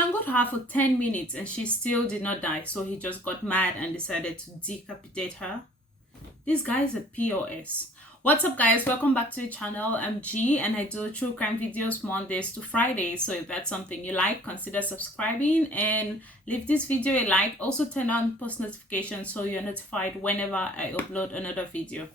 strangled her for 10 minutes and she still did not die. So he just got mad and decided to decapitate her. This guy is a POS. What's up, guys? Welcome back to the channel. I'm G and I do true crime videos Mondays to Fridays. So if that's something you like, consider subscribing and leave this video a like. Also turn on post notifications so you're notified whenever I upload another video.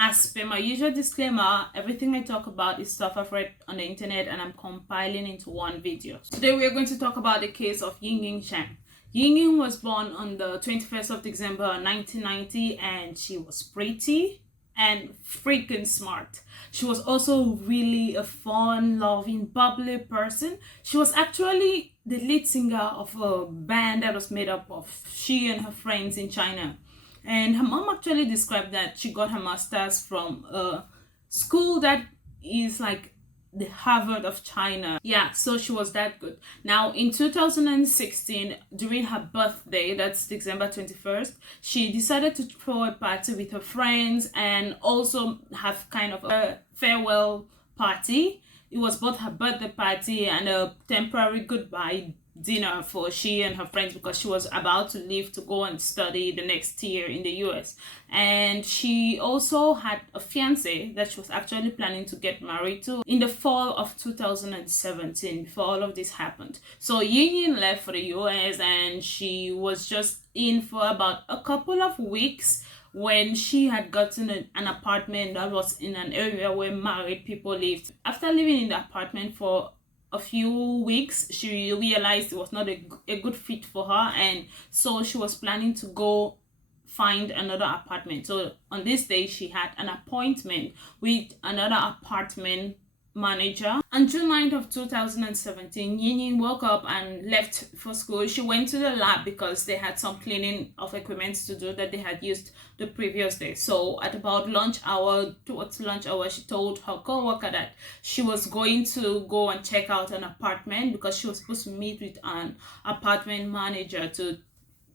As per my usual disclaimer, everything I talk about is stuff I've read on the internet and I'm compiling into one video. Today we are going to talk about the case of Yingying Zhang. Yingying was born on the 21st of December 1990 and she was pretty and freaking smart. She was also really a fun, loving, bubbly person. She was actually the lead singer of a band that was made up of she and her friends in China. And her mom actually described that she got her master's from a school that is like the Harvard of China. Yeah, so she was that good. Now, in 2016, during her birthday, that's December 21st, she decided to throw a party with her friends and also have kind of a farewell party. It was both her birthday party and a temporary goodbye dinner for she and her friends because she was about to leave to go and study the next year in the U.S. And she also had a fiance that she was actually planning to get married to in the fall of 2017 before all of this happened. So Yingying left for the U.S. and she was just in for about a couple of weeks when she had gotten an apartment that was in an area where married people lived. After living in the apartment for a few weeks, she realized it was not a good fit for her, and so she was planning to go find another apartment. So on this day she had an appointment with another apartment manager. On June 9th of 2017, Yingying woke up and left for school. She went to the lab because they had some cleaning of equipment to do that they had used the previous day. So at about towards lunch hour, she told her co-worker that she was going to go and check out an apartment because she was supposed to meet with an apartment manager to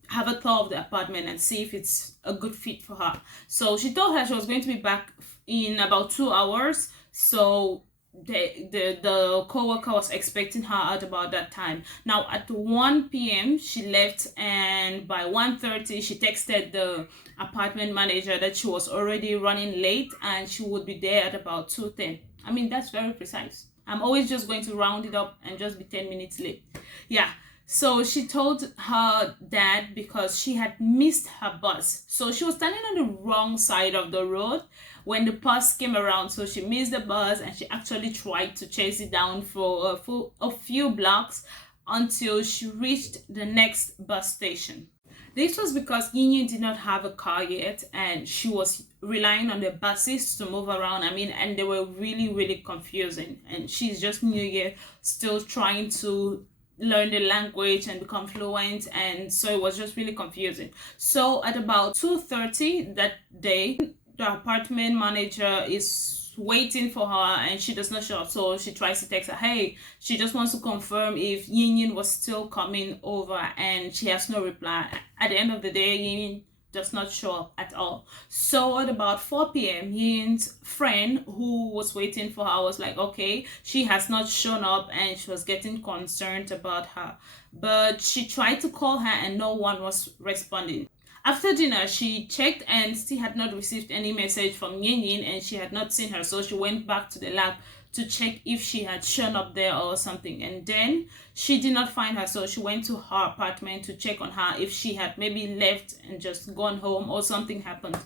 have a tour of the apartment and see if it's a good fit for her. So she told her she was going to be back in about 2 hours. So the co-worker was expecting her at about that time. Now at 1 p.m. she left, and by 1:30 she texted the apartment manager that she was already running late and she would be there at about 2:10. I mean, that's very precise. I'm always just going to round it up and just be 10 minutes late. Yeah. So she told her dad because she had missed her bus. So she was standing on the wrong side of the road when the bus came around. So she missed the bus and she actually tried to chase it down for a few blocks until she reached the next bus station. This was because Yingying did not have a car yet and she was relying on the buses to move around. I mean, and they were really confusing. And she's just new here, still trying to learn the language and become fluent, and so it was just really confusing. So at about 2:30 that day, the apartment manager is waiting for her and she does not show up. So she tries to text her, hey, she just wants to confirm if Yingying was still coming over, and she has no reply. At the end of the day, Yingying does not show up at all. So at about 4 p.m. Yingying's friend who was waiting for her was like, okay, she has not shown up, and she was getting concerned about her. But she tried to call her and no one was responding. After dinner, she checked and still had not received any message from Yingying and she had not seen her. So she went back to the lab to check if she had shown up there or something, and then she did not find her. So she went to her apartment to check on her if she had maybe left and just gone home or something happened.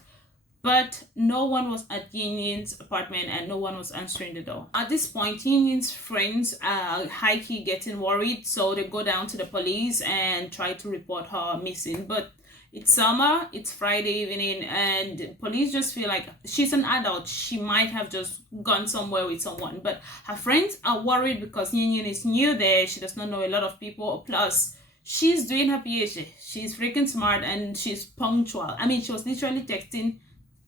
But no one was at Yingying's apartment and no one was answering the door. At this point, Yingying's friends are high-key getting worried, so they go down to the police and try to report her missing. But it's summer, it's Friday evening, and police just feel like she's an adult. She might have just gone somewhere with someone. But her friends are worried because Yingying is new there. She does not know a lot of people. Plus, she's doing her PhD. She's freaking smart and she's punctual. I mean, she was literally texting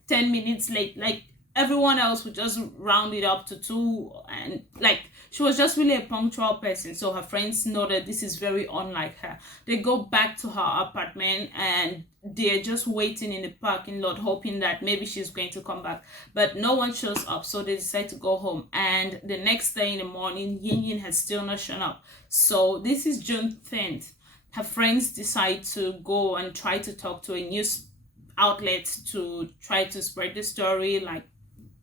10 minutes late. Like, everyone else would just round it up to 2, and like she was just really a punctual person, so her friends know that this is very unlike her. They go back to her apartment and they're just waiting in the parking lot hoping that maybe she's going to come back, but no one shows up, so they decide to go home. And the next day in the morning, Yingying has still not shown up. So this is June 10th. Her friends decide to go and try to talk to a news outlet to try to spread the story, like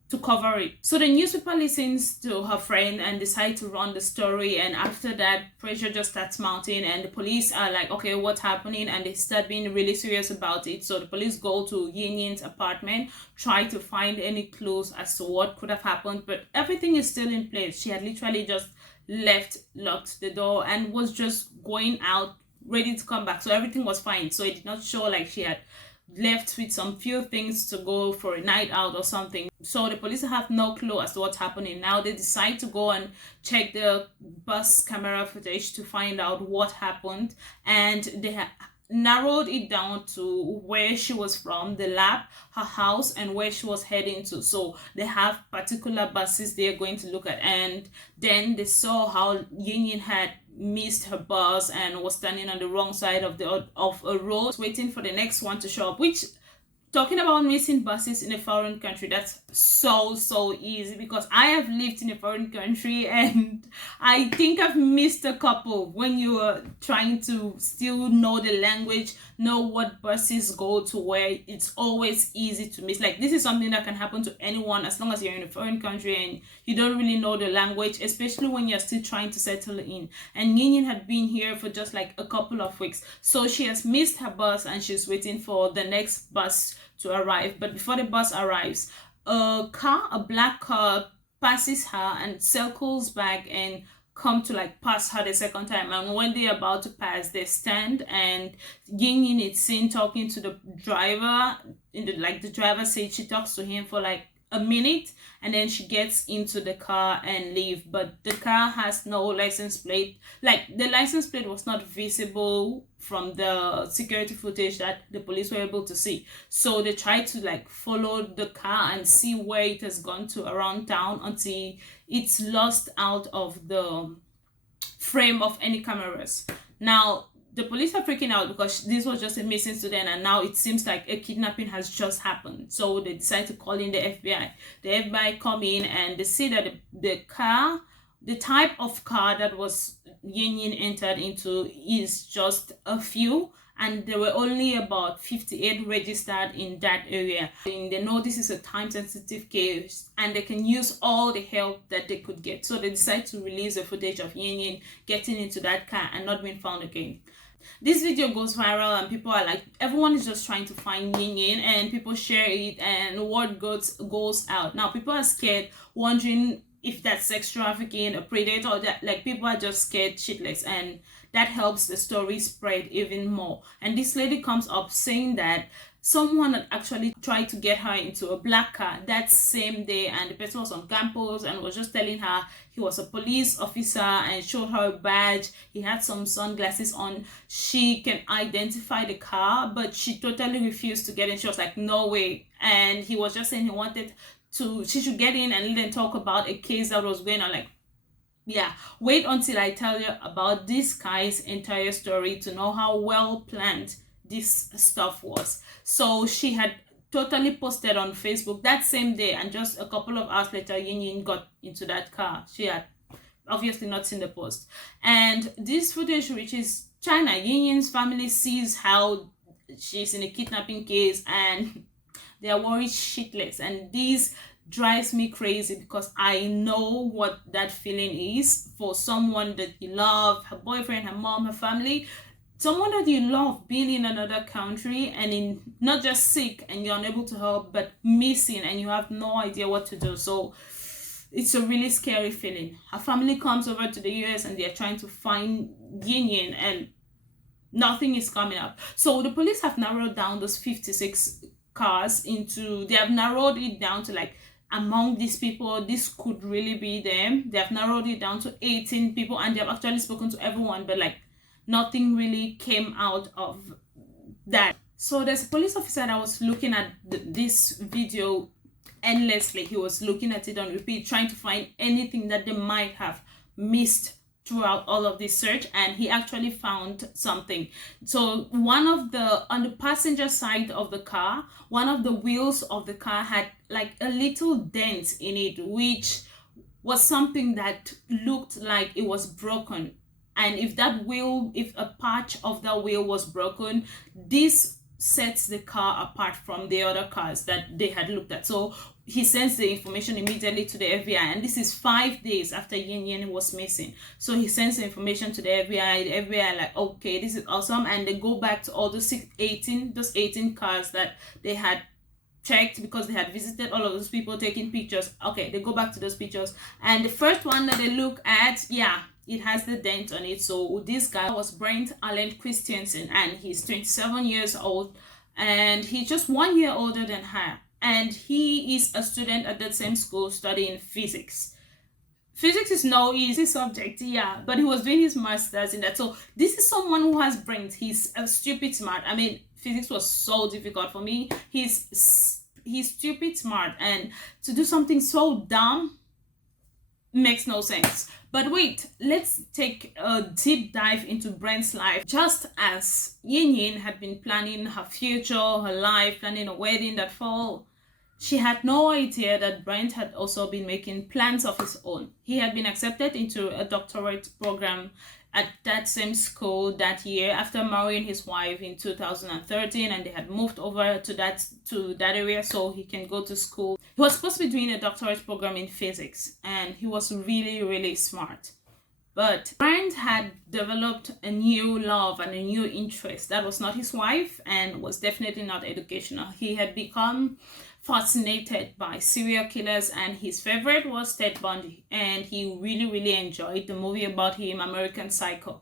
to cover it. So the newspaper listens to her friend and decide to run the story, and after that pressure just starts mounting and the police are like, okay, what's happening? And they start being really serious about it. So the police go to Yingying's apartment, try to find any clues as to what could have happened, but everything is still in place. She had literally just locked the door and was just going out ready to come back, so everything was fine. So it did not show like she had left with some few things to go for a night out or something. So the police have no clue as to what's happening. Now they decide to go and check the bus camera footage to find out what happened, and they have narrowed it down to where she was from, the lab, her house, and where she was heading to. So they have particular buses they're going to look at, and then they saw how Yingying had missed her bus and was standing on the wrong side of a road waiting for the next one to show up. Which, talking about missing buses in a foreign country, that's so easy, because I have lived in a foreign country and I think I've missed a couple. When you are trying to still know the language, know what buses go to where, it's always easy to miss. Like, this is something that can happen to anyone as long as you're in a foreign country and you don't really know the language, especially when you're still trying to settle in. And Yingying had been here for just like a couple of weeks, so she has missed her bus and she's waiting for the next bus to arrive. But before the bus arrives, a black car passes her and circles back and come to like pass her the second time. And when they're about to pass, they stand, and Yingying is seen talking to the driver in the driver's seat. She talks to him for like a minute and then she gets into the car and leave. But the car has no license plate. Like, the license plate was not visible from the security footage that the police were able to see. So they tried to like follow the car and see where it has gone to around town until it's lost out of the frame of any cameras. Now the police are freaking out because this was just a missing student, and now it seems like a kidnapping has just happened. So they decide to call in the FBI. The FBI come in and they see that the car, the type of car that was Yingying entered into, is just a few, and there were only about 58 registered in that area. And they know this is a time-sensitive case and they can use all the help that they could get. So they decide to release the footage of Yingying getting into that car and not being found again. This video goes viral and people are like, everyone is just trying to find Yingying, and people share it and word goes out. Now people are scared, wondering if that's sex trafficking, a predator, or that, like, people are just scared shitless, and that helps the story spread even more. And this lady comes up saying that someone had actually tried to get her into a black car that same day, and the person was on campus and was just telling her he was a police officer and showed her a badge. He had some sunglasses on. She can identify the car, but she totally refused to get in. She was like, no way. And he was just saying he wanted she should get in and let them talk about a case that was going on. Like, yeah, wait until I tell you about this guy's entire story to know how well planned this stuff was. So she had totally posted on Facebook that same day, and just a couple of hours later, Yingying got into that car. She had obviously not seen the post, and this footage reaches China. Yingying's family sees how she's in a kidnapping case and they are worried shitless, and this drives me crazy because I know what that feeling is for someone that you love, her boyfriend, her mom, her family, someone that you love being in another country and in not just sick and you're unable to help, but missing and you have no idea what to do. So it's a really scary feeling. Her family comes over to the US and they're trying to find Yingying and nothing is coming up. So the police have narrowed down those 56 cars they have narrowed it down to, like, among these people, this could really be them. They have narrowed it down to 18 people and they have actually spoken to everyone, but like nothing really came out of that. So there's a police officer that was looking at this video endlessly. He was looking at it on repeat, trying to find anything that they might have missed throughout all of this search, and he actually found something. So on the passenger side of the car, one of the wheels of the car had like a little dent in it, which was something that looked like it was broken. And if a patch of that wheel was broken, this sets the car apart from the other cars that they had looked at. So he sends the information immediately to the FBI, and this is 5 days after Yingying was missing. So he sends the information to the FBI. The FBI like, okay, this is awesome, and they go back to all those 18 cars that they had checked because they had visited all of those people, taking pictures. Okay, they go back to those pictures, and the first one that they look at, yeah, it has the dent on it. So this guy was Brendt Christensen, and he's 27 years old, and he's just 1 year older than her. And he is a student at that same school studying physics. Physics is no easy subject, yeah, but he was doing his master's in that. So this is someone who has brains. He's stupid smart. I mean, physics was so difficult for me. He's stupid smart, and to do something so dumb makes no sense. But wait, let's take a deep dive into Brent's life. Just as Yingying had been planning her future, her life, planning a wedding that fall, she had no idea that Brendt had also been making plans of his own. He had been accepted into a doctorate program at that same school that year after marrying his wife in 2013, and they had moved over to that area so he can go to school. He was supposed to be doing a doctorate program in physics, and he was really, really smart. But Brendt had developed a new love and a new interest that was not his wife and was definitely not educational. He had become fascinated by serial killers, and his favorite was Ted Bundy, and he really, really enjoyed the movie about him, American Psycho.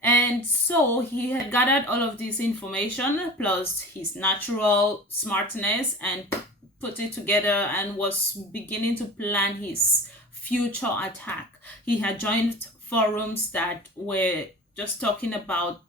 And so he had gathered all of this information plus his natural smartness and put it together and was beginning to plan his future attack. He had joined forums that were just talking about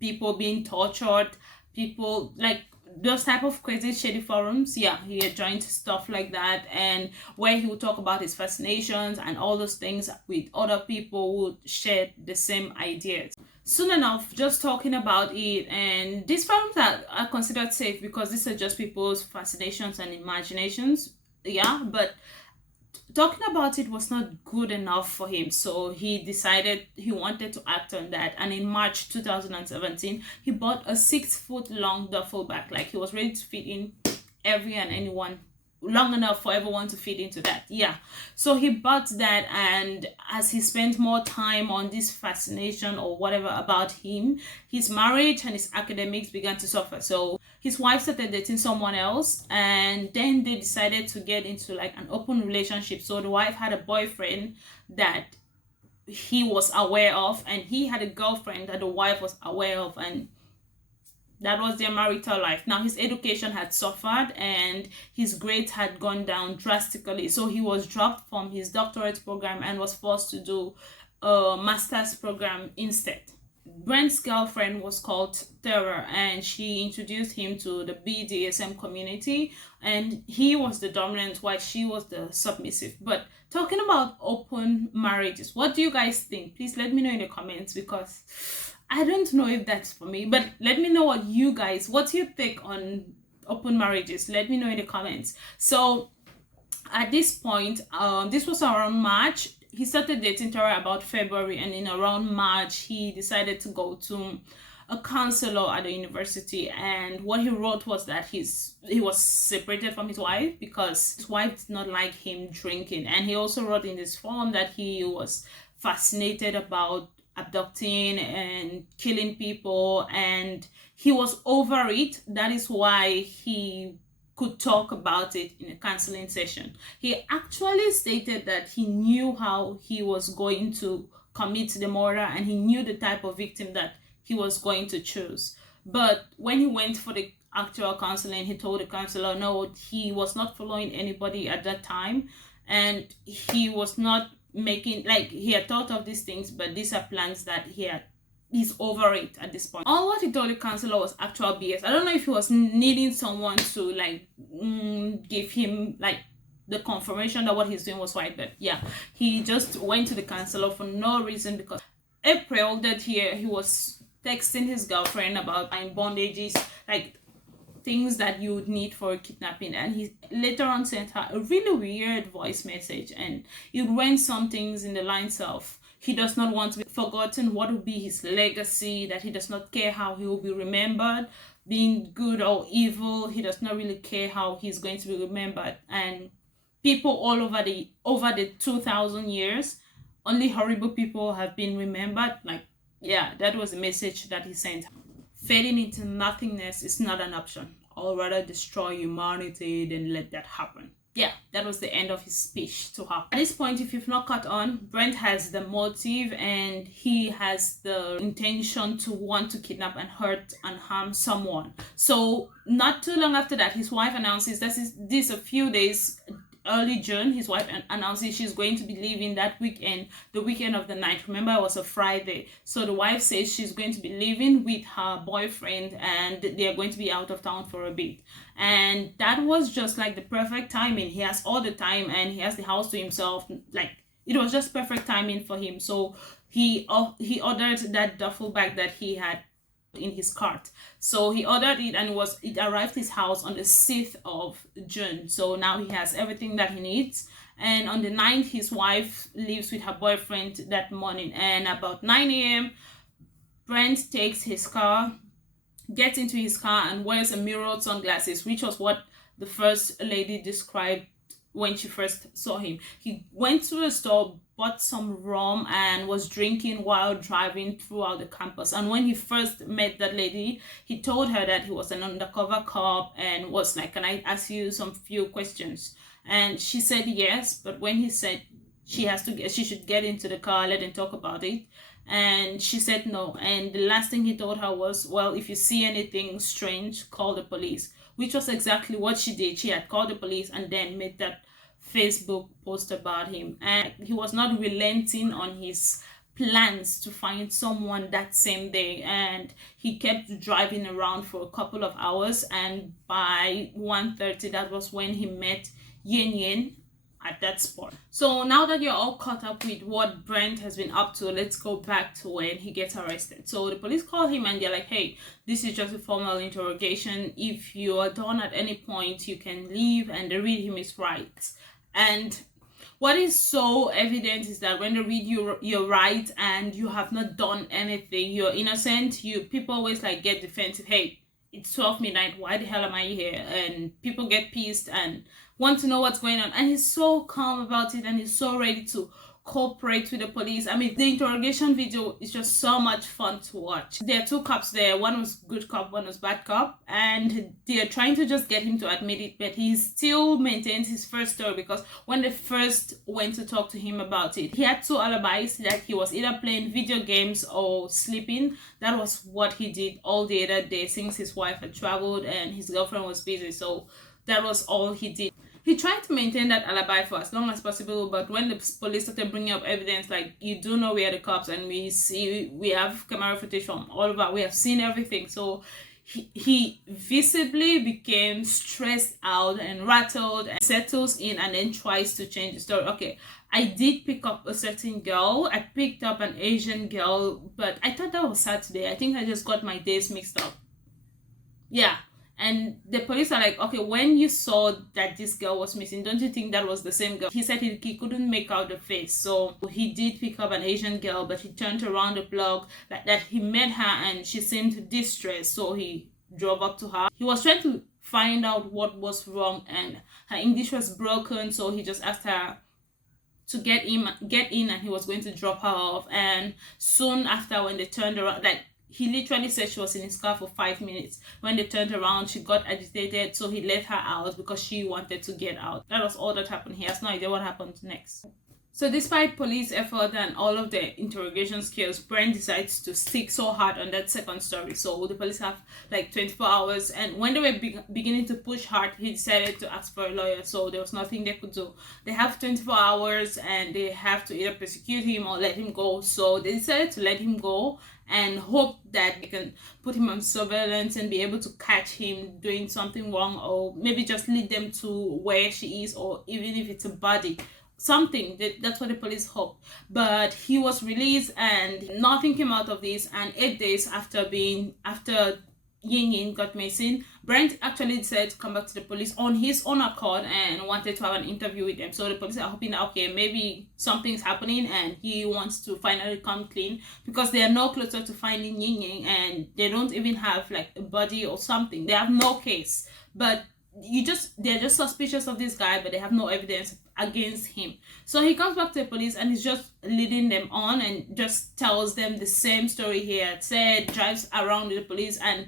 people being tortured, people like those type of crazy shady forums. Yeah, he had joined stuff like that, and where he would talk about his fascinations and all those things with other people who shared the same ideas. Soon enough, just talking about it, and these forums are considered safe because these are just people's fascinations and imaginations. Yeah, but talking about it was not good enough for him, so he decided he wanted to act on that. And in March 2017, he bought a 6-foot long duffel bag. Like, he was ready to fit in every and anyone, long enough for everyone to fit into that. Yeah, so he bought that, and as he spent more time on this fascination or whatever about him, his marriage and his academics began to suffer. So his wife started dating someone else, and then they decided to get into like an open relationship. So the wife had a boyfriend that he was aware of, and he had a girlfriend that the wife was aware of, and that was their marital life. Now his education had suffered and his grades had gone down drastically, so he was dropped from his doctorate program and was forced to do a master's program instead. Brent's girlfriend was called Terror, and she introduced him to the BDSM community, and he was the dominant while she was the submissive. But talking about open marriages, what do you guys think? Please let me know in the comments, because I don't know if that's for me, but let me know what's your take on open marriages? Let me know in the comments. So at this point, this was around March. He started dating Tara about February, and in around March, he decided to go to a counselor at the university. And what he wrote was that he was separated from his wife because his wife did not like him drinking. And he also wrote in this form that he was fascinated about abducting and killing people, and he was over it. That is why he could talk about it in a counseling session. He actually stated that he knew how he was going to commit the murder, and he knew the type of victim that he was going to choose. But when he went for the actual counseling, he told the counselor no, he was not following anybody at that time, and he was not making, like, he had thought of these things, but these are plans that he's over it at this point. All what he told the counselor was actual BS. I don't know if he was needing someone to like give him like the confirmation that what he's doing was right. But yeah, he just went to the counselor for no reason, because April that year he was texting his girlfriend about buying bondages, like things that you would need for kidnapping, and he later on sent her a really weird voice message, and it went some things in the lines of he does not want to be forgotten, what will be his legacy, that he does not care how he will be remembered, being good or evil, he does not really care how he's going to be remembered. And people all over the 2000 years, only horrible people have been remembered. Like, yeah, that was the message that he sent. Fading into nothingness is not an option. I'll rather destroy humanity than let that happen. Yeah, that was the end of his speech to her. At this point, if you've not caught on, Brendt has the motive and he has the intention to want to kidnap and hurt and harm someone. So not too long after that, his wife announces, this a few days early June, his wife announces she's going to be leaving that weekend, the weekend of the 9th. Remember, it was a Friday. So the wife says she's going to be leaving with her boyfriend and they're going to be out of town for a bit. And that was just like the perfect timing. He has all the time and he has the house to himself. Like, it was just perfect timing for him. So he ordered that duffel bag that he had in his cart. So he ordered it and it arrived his house on the 6th of June. So now he has everything that he needs. And on the 9th, his wife leaves with her boyfriend that morning. And about 9 a.m., Brendt takes his car, gets into his car and wears a mirrored sunglasses, which was what the first lady described when she first saw him. He went to a store, bought some rum and was drinking while driving throughout the campus. And when he first met that lady, he told her that he was an undercover cop and was like, can I ask you some few questions? And she said yes, but when he said she should get into the car, let him talk about it, and she said no. And the last thing he told her was, well, if you see anything strange, call the police, which was exactly what she did. She had called the police and then made that Facebook post about him. And he was not relenting on his plans to find someone that same day, and he kept driving around for a couple of hours, and by 1:30 that was when he met Yingying at that spot. So now that you're all caught up with what Brendt has been up to, let's go back to when he gets arrested. So the police call him and they're like, hey, this is just a formal interrogation. If you are done at any point, you can leave. And they read him his rights. And what is so evident is that when they read your right and you have not done anything, you're innocent, people always like get defensive. Hey, it's 12 midnight, why the hell am I here? And people get pissed and want to know what's going on. And he's so calm about it and he's so ready to cooperate with the police. I mean, the interrogation video is just so much fun to watch. There are two cops there. One was good cop, one was bad cop, and they're trying to just get him to admit it, but he still maintains his first story, because when they first went to talk to him about it, he had two alibis, that he was either playing video games or sleeping. That was what he did all the other day since his wife had traveled and his girlfriend was busy. So that was all he did. He tried to maintain that alibi for as long as possible, but when the police started bringing up evidence, like, you do know we are the cops and we have camera footage from all over, we have seen everything. So he visibly became stressed out and rattled and settles in and then tries to change the story. Okay, I did pick up a certain girl. I picked up an Asian girl, but I thought that was Saturday. I think I just got my days mixed up. Yeah. And the police are like, okay, when you saw that this girl was missing, don't you think that was the same girl? He said he couldn't make out the face. So he did pick up an Asian girl, but he turned around the block like that. He met her and she seemed distressed. So he drove up to her. He was trying to find out what was wrong and her English was broken. So he just asked her to get in and he was going to drop her off. And soon after, when they turned around, like, he literally said she was in his car for 5 minutes. When they turned around, she got agitated, so he let her out because she wanted to get out. That was all that happened. He has no idea what happened next. So despite police effort and all of the interrogation skills, Brendt decides to stick so hard on that second story. So the police have like 24 hours, and when they were beginning to push hard, he decided to ask for a lawyer. So there was nothing they could do. They have 24 hours and they have to either prosecute him or let him go. So they decided to let him go and hope that they can put him on surveillance and be able to catch him doing something wrong, or maybe just lead them to where she is, or even if it's a body, something. That's what the police hoped. But he was released and nothing came out of this. And 8 days after Yingying got missing, Brendt actually decided to come back to the police on his own accord and wanted to have an interview with them. So the police are hoping that, okay, maybe something's happening and he wants to finally come clean, because they are no closer to finding Yingying, and they don't even have like a body or something. They have no case, but they're just suspicious of this guy, but they have no evidence against him. So he comes back to the police and he's just leading them on and just tells them the same story he had said, drives around with the police, and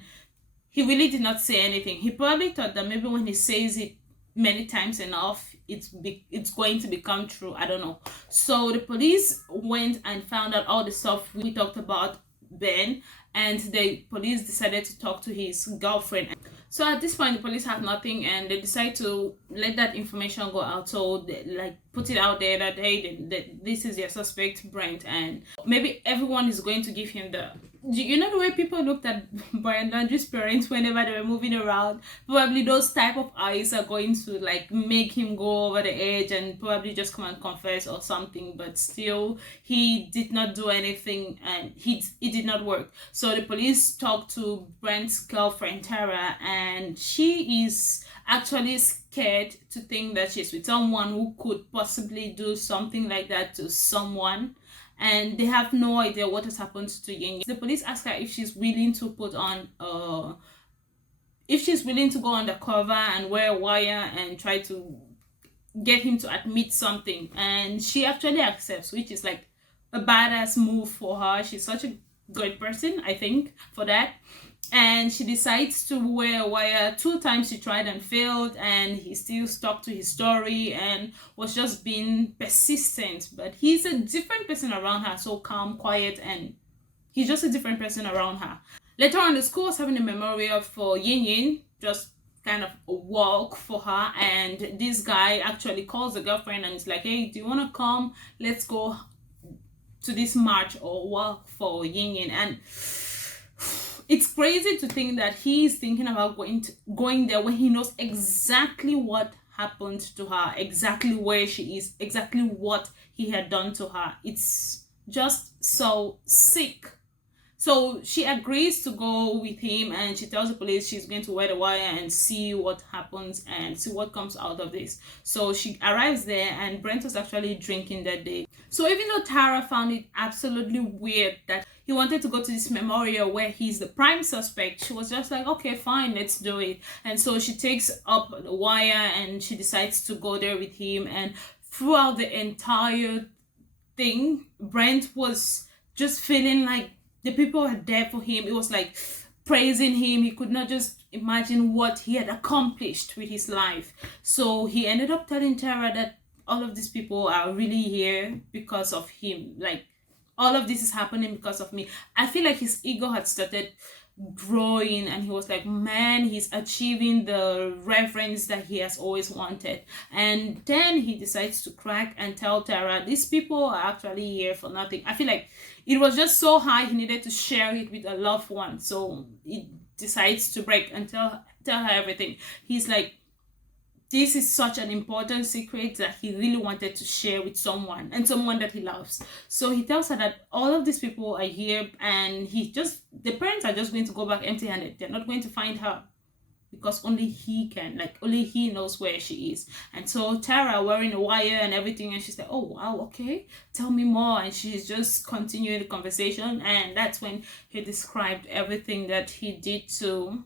he really did not say anything. He probably thought that maybe when he says it many times enough, it's going to become true. I don't know. So the police went and found out all the stuff we talked about Ben, and the police decided to talk to his girlfriend. So at this point, the police have nothing, and they decide to let that information go out. So they, like, put it out there that, hey, this is your suspect, Brendt, and maybe everyone is going to give him the... You know the way people looked at Brian Landry's parents whenever they were moving around? Probably those type of eyes are going to like make him go over the edge and probably just come and confess or something. But still, he did not do anything, and it did not work. So the police talked to Brent's girlfriend, Tara, and she is actually scared to think that she's with someone who could possibly do something like that to someone. And they have no idea what has happened to Ying. The police ask her if she's willing to put on if she's willing to go undercover and wear a wire and try to get him to admit something, and she actually accepts, which is like a badass move for her. She's such a great person, I think, for that. And she decides to wear a wire. 2 times she tried and failed, and he still stuck to his story and was just being persistent. But he's a different person around her, so calm, quiet, and he's just a different person around her. Later on, the school was having a memorial for Yingying, just kind of a walk for her, and this guy actually calls the girlfriend and is like, hey, do you want to come? Let's go to this march or walk for Yingying. And it's crazy to think that he's thinking about going there when he knows exactly what happened to her, exactly where she is, exactly what he had done to her. It's just so sick. So she agrees to go with him, and she tells the police she's going to wear the wire and see what happens and see what comes out of this. So she arrives there, and Brendt was actually drinking that day. So even though Tara found it absolutely weird that he wanted to go to this memorial where he's the prime suspect, she was just like, okay, fine, let's do it. And so she takes up the wire and she decides to go there with him. And throughout the entire thing, Brendt was just feeling like the people were there for him. It was like praising him. He could not just imagine what he had accomplished with his life. So he ended up telling Tara that all of these people are really here because of him. Like, all of this is happening because of me. I feel like his ego had started growing, and he was like, man, he's achieving the reverence that he has always wanted. And then he decides to crack and tell Tara, these people are actually here for nothing. I feel like it was just so high, he needed to share it with a loved one. So he decides to break and tell her everything. He's like, this is such an important secret that he really wanted to share with someone, and someone that he loves. So he tells her that all of these people are here, and the parents are just going to go back empty-handed. They're not going to find her, because only he can, like, only he knows where she is. And so Tara, wearing a wire and everything, and she's like, oh wow, okay, tell me more. And she's just continuing the conversation, and that's when he described everything that he did to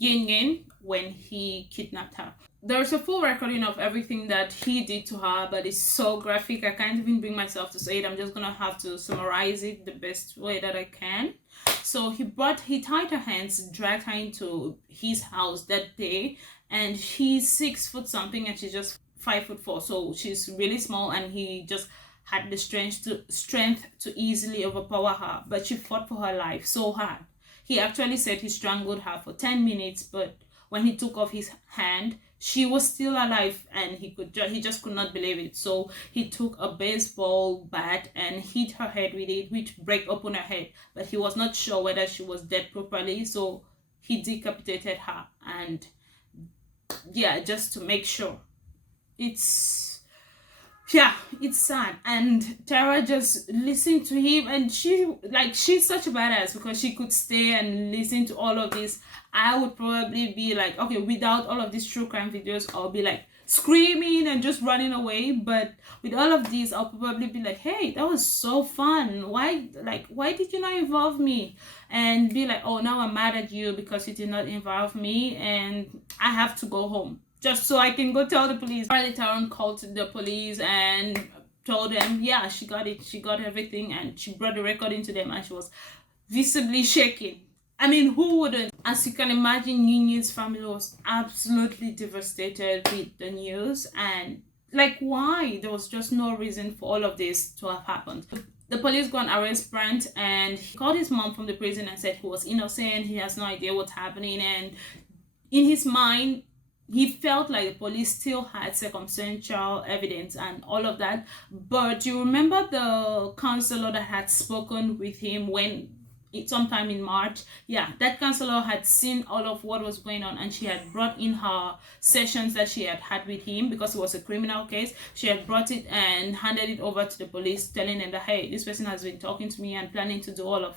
Yingying when he kidnapped her. There's a full recording of everything that he did to her, but it's so graphic I can't even bring myself to say it. I'm just gonna have to summarize it the best way that I can. So he tied her hands, dragged her into his house that day, and he's 6 foot something and she's just 5'4", so she's really small, and he just had the strength to easily overpower her, but she fought for her life so hard. He actually said he strangled her for 10 minutes, but when he took off his hand, she was still alive, and he just could not believe it. So he took a baseball bat and hit her head with it, which break open her head, but he was not sure whether she was dead properly, so he decapitated her. And yeah, just to make sure. It's sad. And Tara just listened to him, and she's such a badass because she could stay and listen to all of this. I would probably be like, okay, without all of these true crime videos, I'll be like screaming and just running away. But with all of these, I'll probably be like, hey, that was so fun. Why did you not involve me? And be like, oh, now I'm mad at you because you did not involve me, and I have to go home just so I can go tell the police. Later on, called the police and told them, yeah, she got it, she got everything, and she brought the recording to them, and she was visibly shaking. I mean, who wouldn't? As you can imagine, Yingying's family was absolutely devastated with the news, and like, why? There was just no reason for all of this to have happened. The police go and arrest Brendt, and he called his mom from the prison and said he was innocent, he has no idea what's happening, and in his mind, he felt like the police still had circumstantial evidence and all of that. But you remember the counselor that had spoken with him sometime in March? Yeah, that counselor had seen all of what was going on, and she had brought in her sessions that she had with him because it was a criminal case. She had brought it and handed it over to the police, telling them that, hey, this person has been talking to me and planning to do all of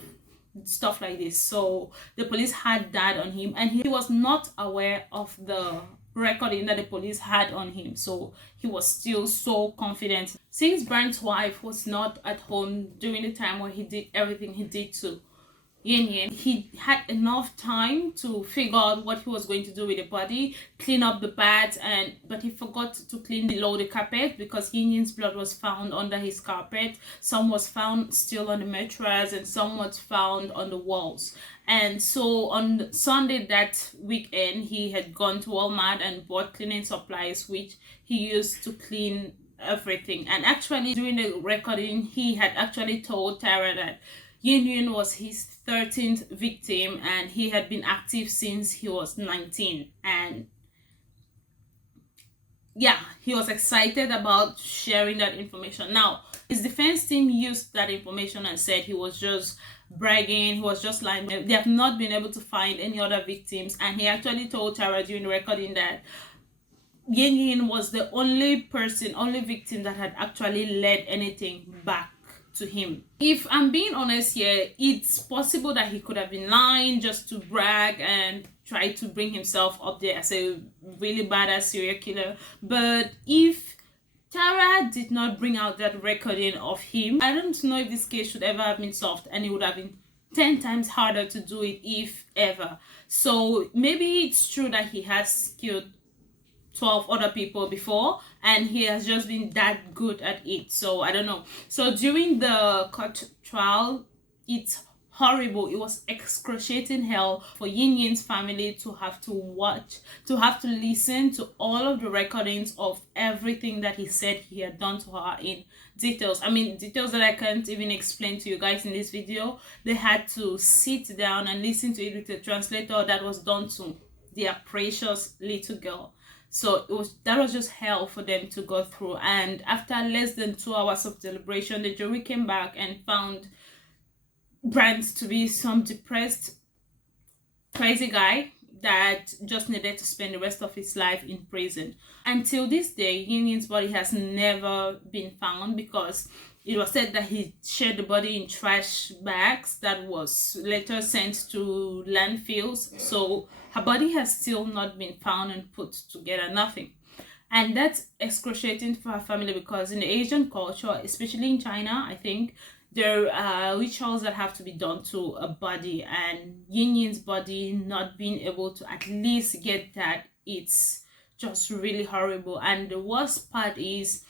stuff like this. So the police had that on him, and he was not aware of the recording that the police had on him, so he was still so confident. Since Brent's wife was not at home during the time where he did everything he did to Yingying, he had enough time to figure out what he was going to do with the body, clean up the beds, but he forgot to clean below the carpet because Yingying's blood was found under his carpet. Some was found still on the mattress, and some was found on the walls. And so on Sunday that weekend, he had gone to Walmart and bought cleaning supplies, which he used to clean everything. And actually, during the recording, he had actually told Tara that Yingying was his 13th victim, and he had been active since he was 19. And yeah, he was excited about sharing that information. Now, his defense team used that information and said he was just bragging, he was just lying. They have not been able to find any other victims, and he actually told Tara during the recording that Yingying was the only victim that had actually led anything back to him. If I'm being honest here, it's possible that he could have been lying just to brag and try to bring himself up there as a really badass serial killer. But if Tara did not bring out that recording of him, I don't know if this case should ever have been solved, and it would have been 10 times harder to do it, if ever. So maybe it's true that he has killed 12 other people before, and he has just been that good at it. So I don't know. So during the court trial, it's horrible. It was excruciating hell for Yingying's family to have to watch, to have to listen to all of the recordings of everything that he said he had done to her in details. I mean, details that I can't even explain to you guys in this video. They had to sit down and listen to it with a translator that was done to their precious little girl. So that was just hell for them to go through. And after less than 2 hours of deliberation, the jury came back and found Brendt to be some depressed, crazy guy that just needed to spend the rest of his life in prison. Until this day, Yingying's body has never been found because it was said that he shared the body in trash bags that was later sent to landfills. So her body has still not been found and put together, nothing. And that's excruciating for her family because in the Asian culture, especially in China, I think, there are rituals that have to be done to a body, and Yingying's body not being able to at least get that, it's just really horrible. And the worst part is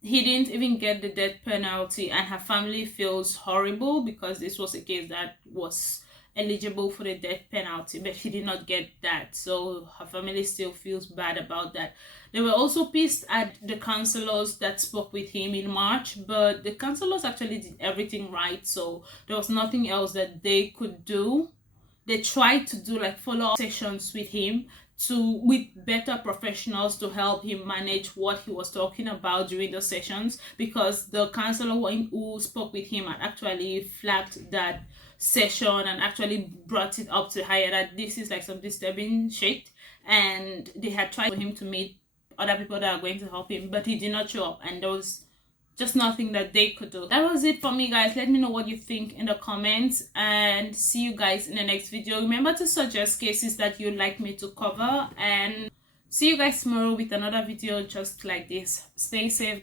he didn't even get the death penalty, and her family feels horrible because this was a case that was eligible for the death penalty, but he did not get that, so her family still feels bad about that. They were also pissed at the counselors that spoke with him in March, but the counselors actually did everything right, so there was nothing else that they could do. They tried to do like follow-up sessions with him with better professionals to help him manage what he was talking about during the sessions, because the counselor who spoke with him had actually flagged that session and actually brought it up to higher that this is like some disturbing shit, and they had tried for him to meet other people that are going to help him, but he did not show up, and there was just nothing that they could do. That was it for me, guys. Let me know what you think in the comments, and see you guys in the next video. Remember to suggest cases that you'd like me to cover, and see you guys tomorrow with another video just like this. Stay safe.